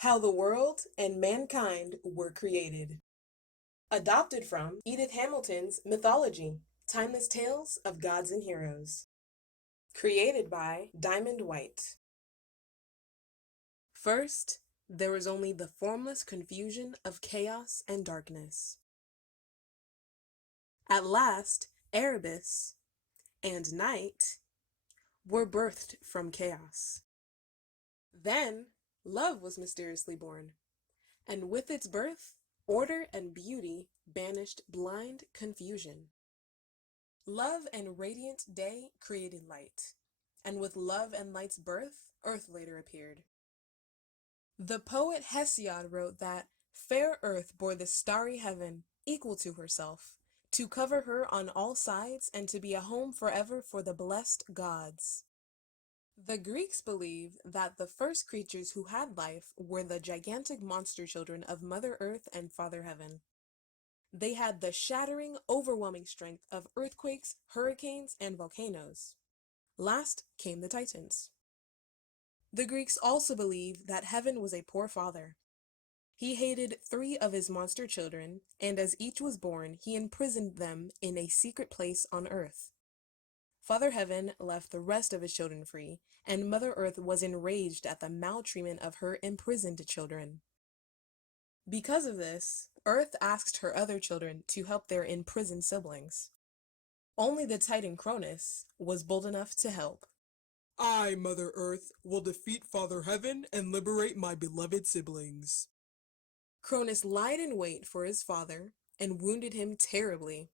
How the World and Mankind Were Created. Adopted from Edith Hamilton's Mythology, Timeless Tales of Gods and Heroes. Created by Diamond White. First, there was only the formless confusion of chaos and darkness. At last, Erebus and Night were birthed from chaos. Then, love was mysteriously born, and with its birth, order and beauty banished blind confusion. Love and radiant day created light, and with love and light's birth, earth later appeared. The poet Hesiod wrote that fair earth bore the starry heaven, equal to herself, to cover her on all sides and to be a home forever for the blessed gods. The Greeks believed that the first creatures who had life were the gigantic monster children of Mother Earth and Father Heaven. They had the shattering, overwhelming strength of earthquakes, hurricanes, and volcanoes. Last came the Titans. The Greeks also believed that Heaven was a poor father. He hated 3 of his monster children, and as each was born, he imprisoned them in a secret place on Earth. Father Heaven left the rest of his children free, and Mother Earth was enraged at the maltreatment of her imprisoned children. Because of this, Earth asked her other children to help their imprisoned siblings. Only the Titan Cronus was bold enough to help. I, Mother Earth, will defeat Father Heaven and liberate my beloved siblings. Cronus lied in wait for his father and wounded him terribly.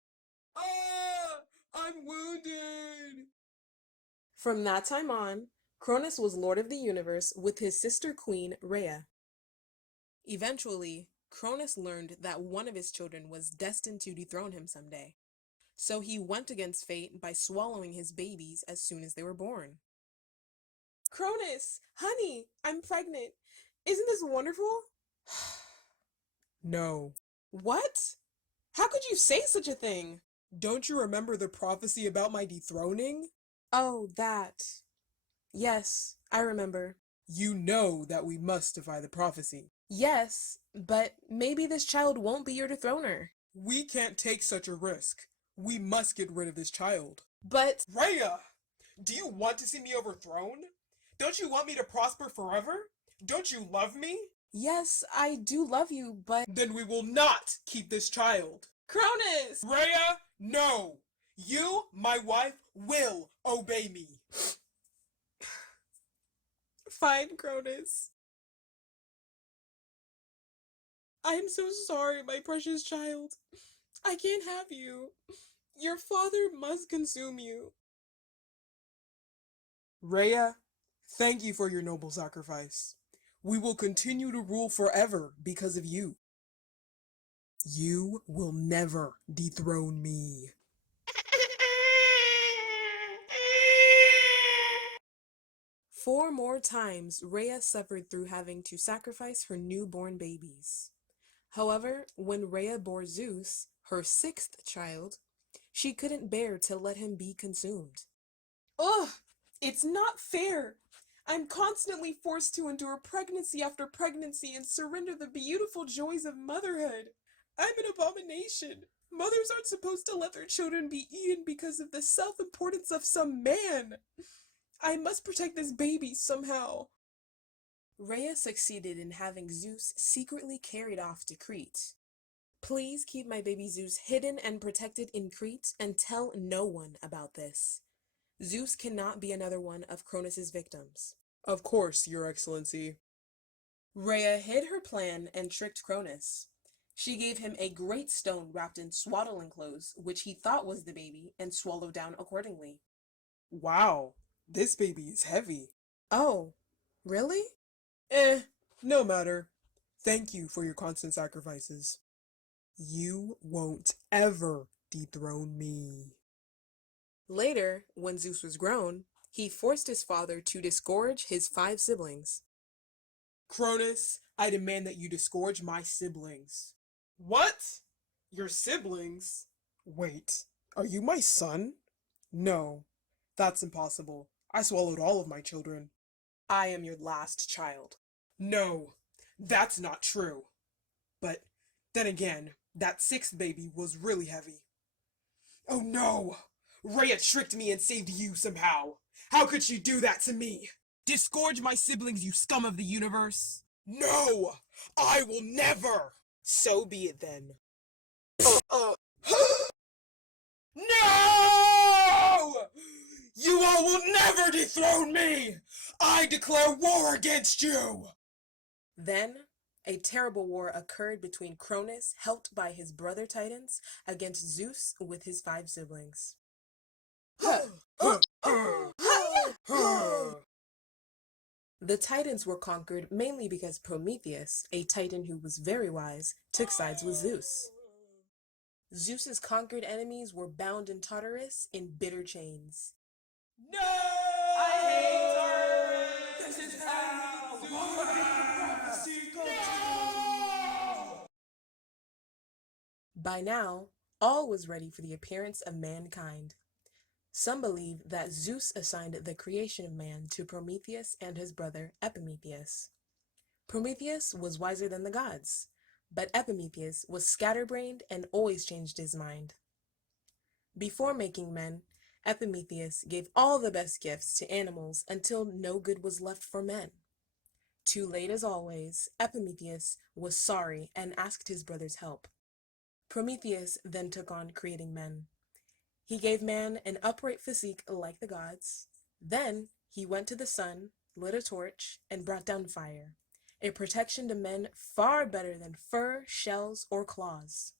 Ah! I'm wounded! From that time on, Cronus was Lord of the Universe with his sister queen, Rhea. Eventually, Cronus learned that one of his children was destined to dethrone him someday. So he went against fate by swallowing his babies as soon as they were born. Cronus, honey, I'm pregnant. Isn't this wonderful? No. What? How could you say such a thing? Don't you remember the prophecy about my dethroning? Oh, that. Yes, I remember. You know that we must defy the prophecy. Yes, but maybe this child won't be your dethroner. We can't take such a risk. We must get rid of this child. But Rhea! Do you want to see me overthrown? Don't you want me to prosper forever? Don't you love me? yes, I do love you, but Then we will not keep this child. Cronus! Rhea, no! You, my wife, will obey me. Fine, Cronus. I am so sorry, my precious child. I can't have you. Your father must consume you. Rhea, thank you for your noble sacrifice. We will continue to rule forever because of you. You will never dethrone me. 4 more times Rhea suffered through having to sacrifice her newborn babies. However, when Rhea bore Zeus, her 6th child, she couldn't bear to let him be consumed. Ugh! It's not fair! I'm constantly forced to endure pregnancy after pregnancy and surrender the beautiful joys of motherhood. I'm an abomination. Mothers aren't supposed to let their children be eaten because of the self-importance of some man. I must protect this baby somehow. Rhea succeeded in having Zeus secretly carried off to Crete. Please keep my baby Zeus hidden and protected in Crete and tell no one about this. Zeus cannot be another one of Cronus's victims. Of course, Your Excellency. Rhea hid her plan and tricked Cronus. She gave him a great stone wrapped in swaddling clothes, which he thought was the baby, and swallowed down accordingly. Wow, this baby is heavy. Oh, really? No matter. Thank you for your constant sacrifices. You won't ever dethrone me. Later, when Zeus was grown, he forced his father to disgorge his 5 siblings. Cronus, I demand that you disgorge my siblings. What? Your siblings? Wait, are you my son? No, that's impossible. I swallowed all of my children. I am your last child. No, That's not true. But then again, that sixth baby was really heavy. Oh no! Rhea tricked me and saved you somehow. How could she do that to me? Disgorge my siblings, you scum of the universe! No! I will never! So be it then. No! You all will never dethrone me! I declare war against you! Then, a terrible war occurred between Cronus, helped by his brother Titans, against Zeus with his 5 siblings. The Titans were conquered mainly because Prometheus, a Titan who was very wise, took sides with Zeus. Zeus's conquered enemies were bound in Tartarus in bitter chains. No! I hate Tartarus! This is how! No! By now, all was ready for the appearance of mankind. Some believe that Zeus assigned the creation of man to Prometheus and his brother Epimetheus. Prometheus was wiser than the gods, but Epimetheus was scatterbrained and always changed his mind. Before making men, Epimetheus gave all the best gifts to animals until no good was left for men. Too late as always, Epimetheus was sorry and asked his brother's help. Prometheus then took on creating men. He gave man an upright physique like the gods. Then he went to the sun, lit a torch, and brought down fire, a protection to men far better than fur, shells, or claws.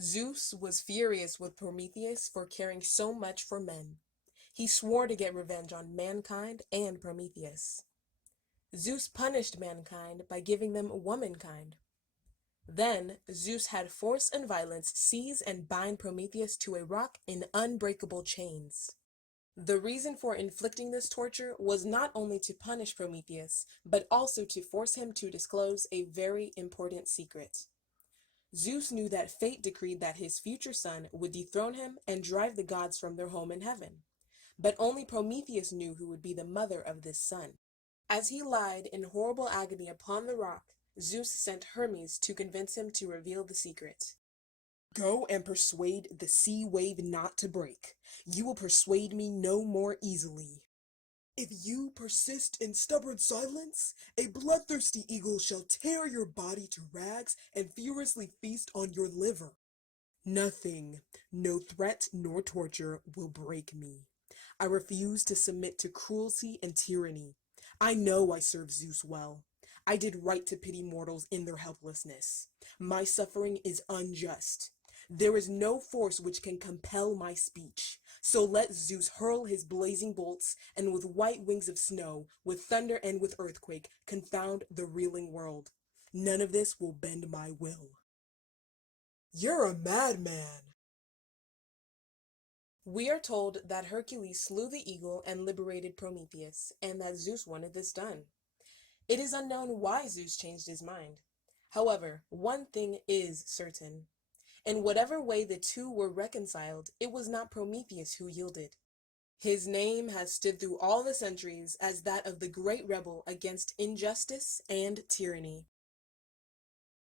Zeus was furious with Prometheus for caring so much for men. He swore to get revenge on mankind and Prometheus. Zeus punished mankind by giving them womankind. Then Zeus had force and violence seize and bind Prometheus to a rock in unbreakable chains. The reason for inflicting this torture was not only to punish Prometheus, but also to force him to disclose a very important secret. Zeus knew that fate decreed that his future son would dethrone him and drive the gods from their home in heaven. But only Prometheus knew who would be the mother of this son. As he lied in horrible agony upon the rock, Zeus sent Hermes to convince him to reveal the secret. Go and persuade the sea wave not to break. You will persuade me no more easily. If you persist in stubborn silence, a bloodthirsty eagle shall tear your body to rags and furiously feast on your liver. Nothing, no threat nor torture will break me. I refuse to submit to cruelty and tyranny. I know I serve Zeus well. I did right to pity mortals in their helplessness. My suffering is unjust. There is no force which can compel my speech. So let Zeus hurl his blazing bolts, and with white wings of snow, with thunder and with earthquake, confound the reeling world. None of this will bend my will. You're a madman. We are told that Hercules slew the eagle and liberated Prometheus, and that Zeus wanted this done. It is unknown why Zeus changed his mind. However, one thing is certain. In whatever way the two were reconciled, it was not Prometheus who yielded. His name has stood through all the centuries as that of the great rebel against injustice and tyranny.